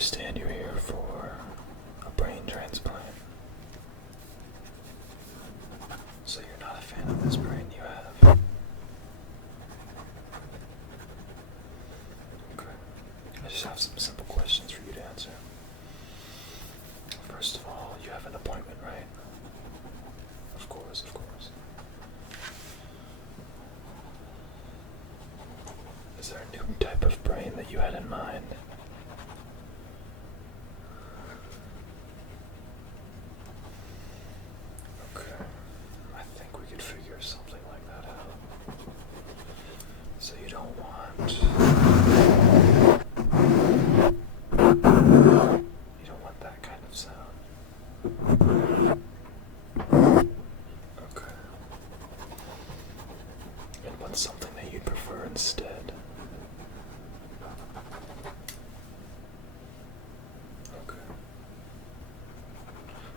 understand you're here for a brain transplant. So you're not a fan of this brain you have? Okay. I just have some simple questions for you to answer. First of all, you have an appointment, right? Of course, of course. Is there a new type of brain that you had in mind? Okay. I think we could figure something like that out. So you don't want... You don't want that kind of sound. Okay. And what's something that you'd prefer instead? Okay.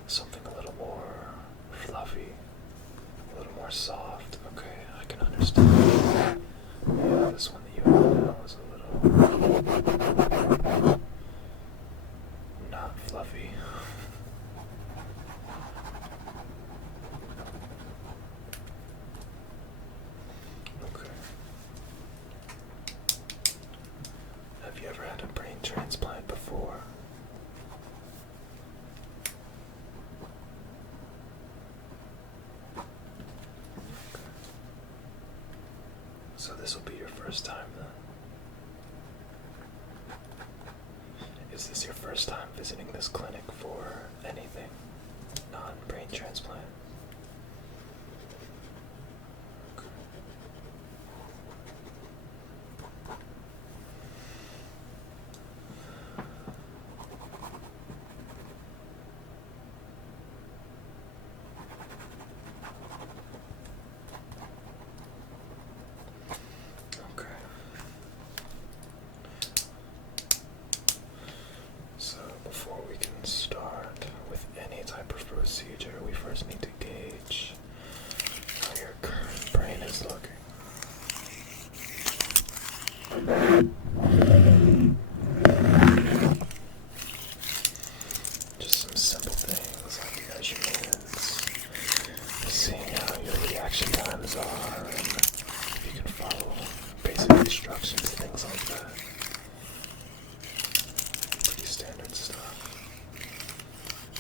Something a little more fluffy, a little more soft. Okay, I can understand. Yeah, this one that you have now is a little not fluffy. Okay. Have you ever had a brain transplant before? So this will be your first time then? Is this your first time visiting this clinic for anything non-brain transplant? Okay. Okay. So before we can start with any type of procedure, we first need to gauge how your current brain is looking. Just some simple things like measurements, seeing how your reaction times are, and if you can follow basic instructions, things like that. Pretty standard stuff.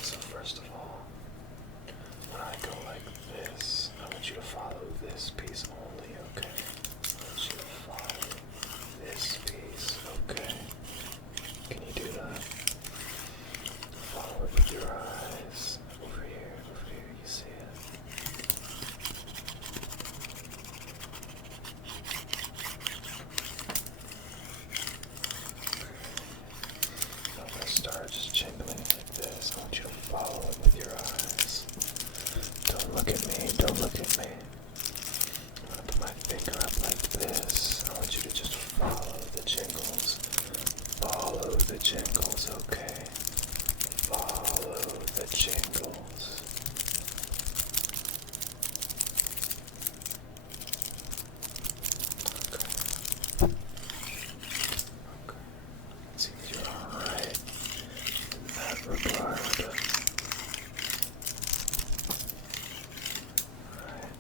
So first of all, when I go like this, I want you to follow this piece only, okay? I want you to follow this piece, okay? Can you do that? Follow it with your eyes. Over here, you see it? I'm going to start just jingling like this. I want you to follow it with your eyes. Don't look at me, don't look at me. I'm going to put my finger up like this. I want you to just follow the jingles. Follow the jingles, okay? Follow the jingles. Okay. Okay. Seems you're alright in that regard. Alright.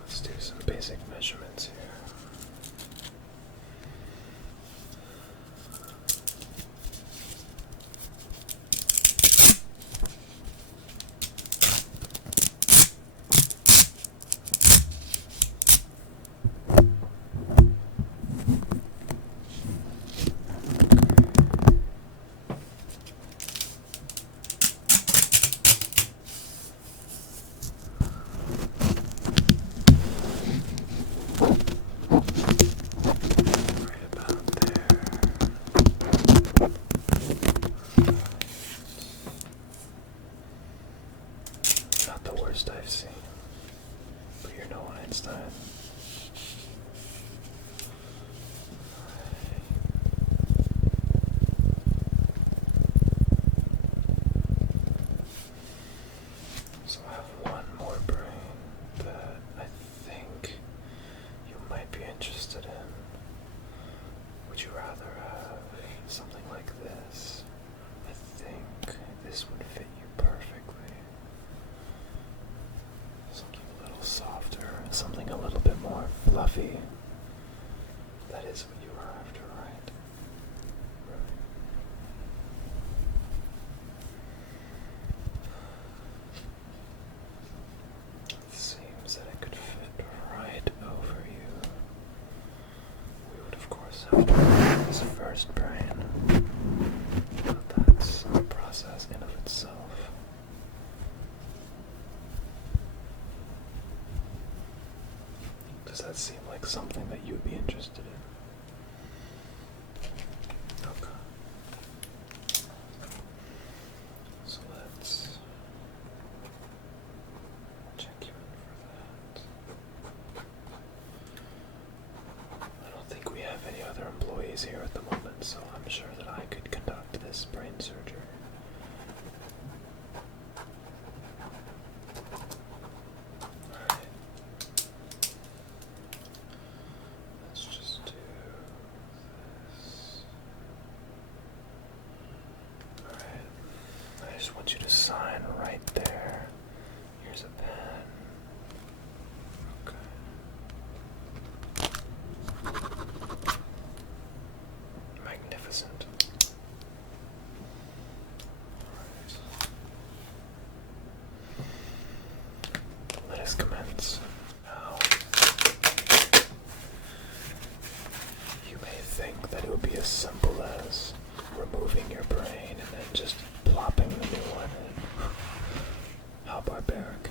Let's do some basic measurements here. Not the worst I've seen, but you're no Einstein. So I have one more brain that I think you might be interested in. Would you rather have Something like this. I think this would fit you perfectly. Something a little softer, something a little bit more fluffy. That is what you are after, right? It seems that it could fit right over you. We would, of course, have to remove this first brain, but that's a process in of itself. Does that seem like something that you would be interested in? Okay. So let's check you in for that. I don't think we have any other employees here at the moment, so I'm sure that I could conduct this brain surgery. Alright. Let's just do this. Alright. I just want you to sign right there. Here's a pen. Okay. Magnificent. Alright. Let us commence. Now, you may think that it would be as simple as removing your brain and then just plopping the new one in. How barbaric.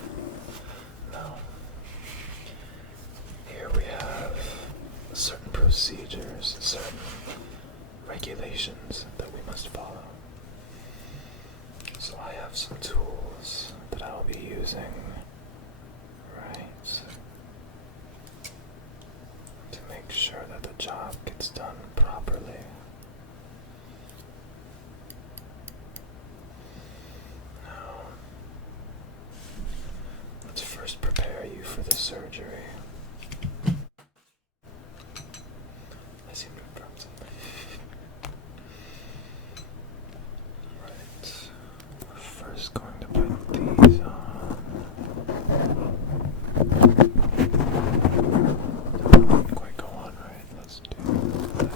No. Here we have certain procedures, certain regulations that we must follow. So I have some tools that I'll be using, right, to make sure that the job gets done properly. Now, let's first prepare you for the surgery. I seem to have dropped something. Right. We're first going to put these on. Didn't quite go on right. Let's do that.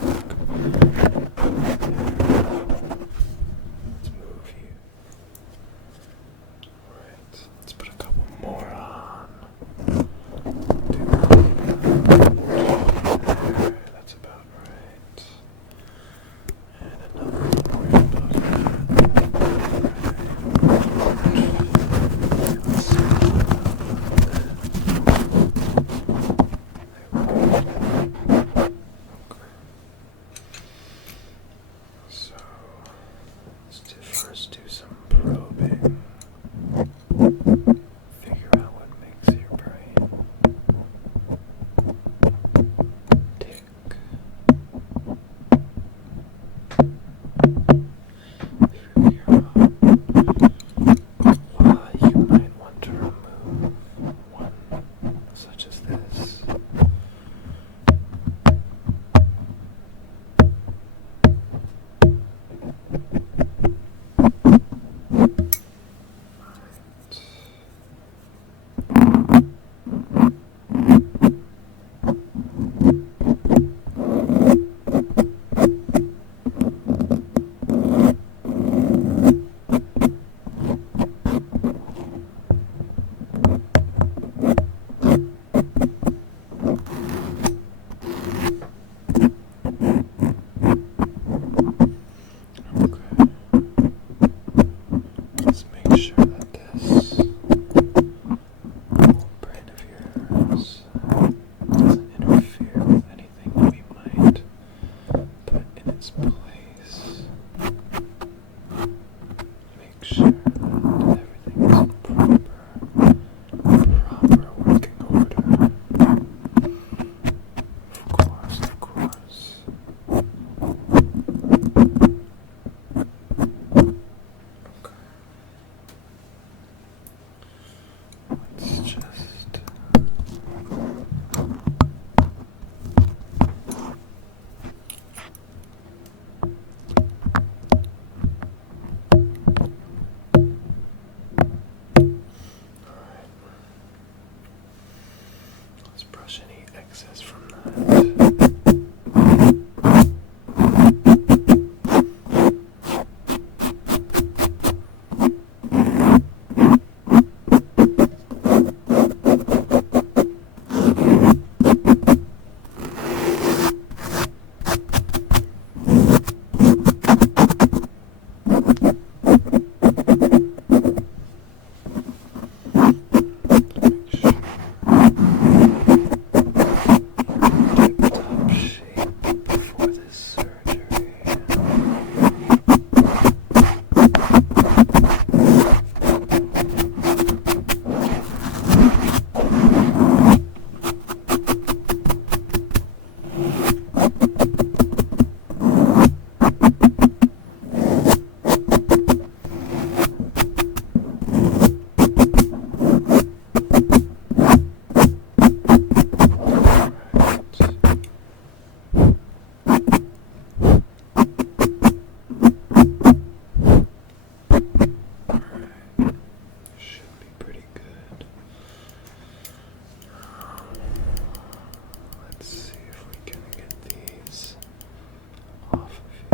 Let's move you. Alright. Let's put a couple more on. There. That's about right.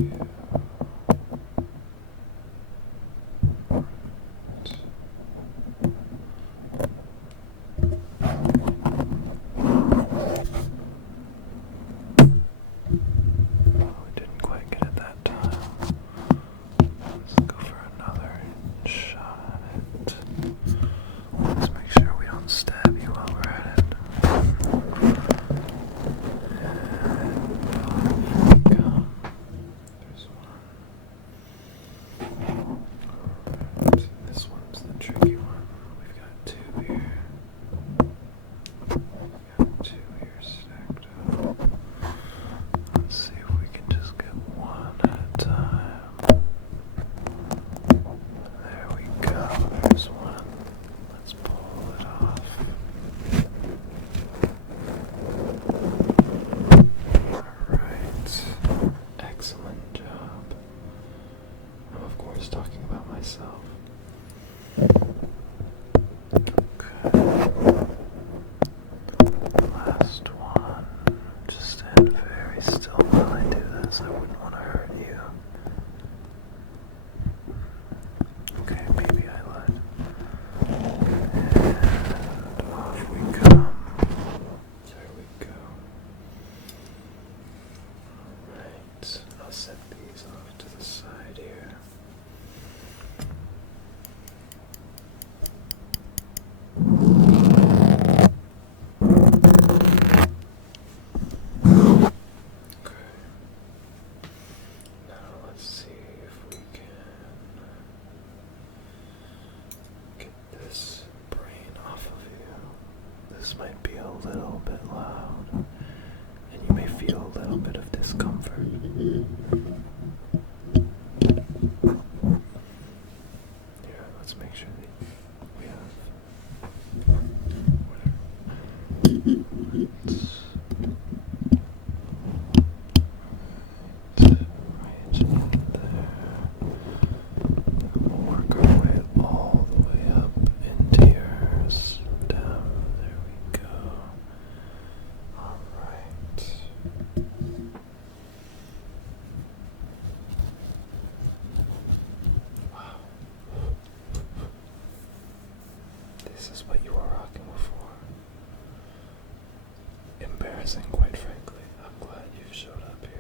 you. We didn't quite get it that time. Let's go for another shot at it. Let's make sure we don't stab you while we're at it. And off we go. There's one. Alright, this one's the tricky one. We've got two here. We've got two here stacked up. Let's see if we can just get one at a time. There we go. There's one. Let's pull it off. Alright. Excellent job. I'm of course talking about myself. Okay. Last one. Just stand very still while I do this. I wouldn't want to hurt you. Okay, maybe I lied. And off we come. There we go. Alright, I'll set these off to the side here. Okay. Now let's see if we can get this brain off of you. This might be a little bit loud, and you may feel a little bit of discomfort. Here, let's make sure that we have whatever. Right in there. We'll work our way all the way up into yours. Down. There we go. Alright. Wow. This is what you were rocking before. Embarrassing, quite frankly. I'm glad you showed up here.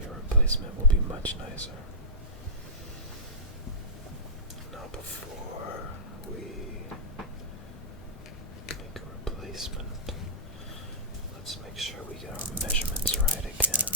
Your replacement will be much nicer. Now before we make a replacement, let's make sure we get our measurements right again.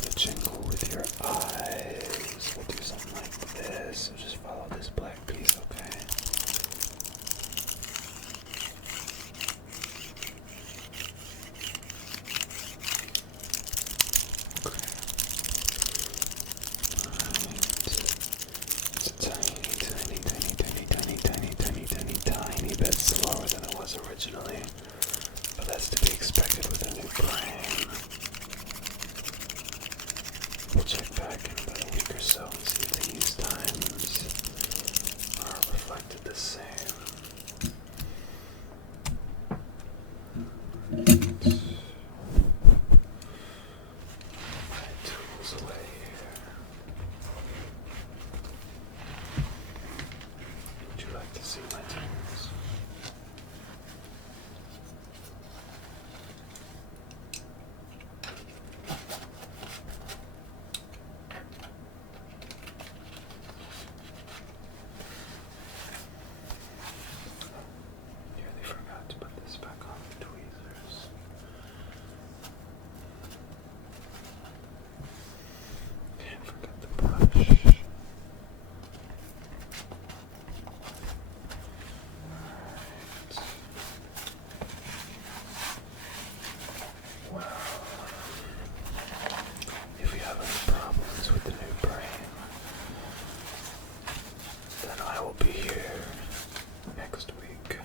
the jingle with your eyes. We'll do something like this. So just follow this black piece, okay? It's a tiny bit slower than it was originally, but that's to be expected with a new brain. We'll check back in about a week or so and see if the use times are reflected the same. My tools away here. Would you like to see my tools? Nearly forgot to put this back on the tweezers. Can't forget the brush. Well, if you have any problems with the new brain, then I will be here next week.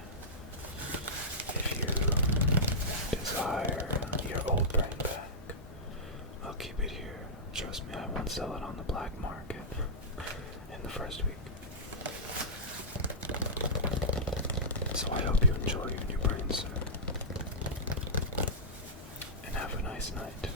If you desire your old brain back, I'll keep it here. Trust me, I won't sell it on the black market in the first week. So I hope you enjoy your new brain, sir. And have a nice night.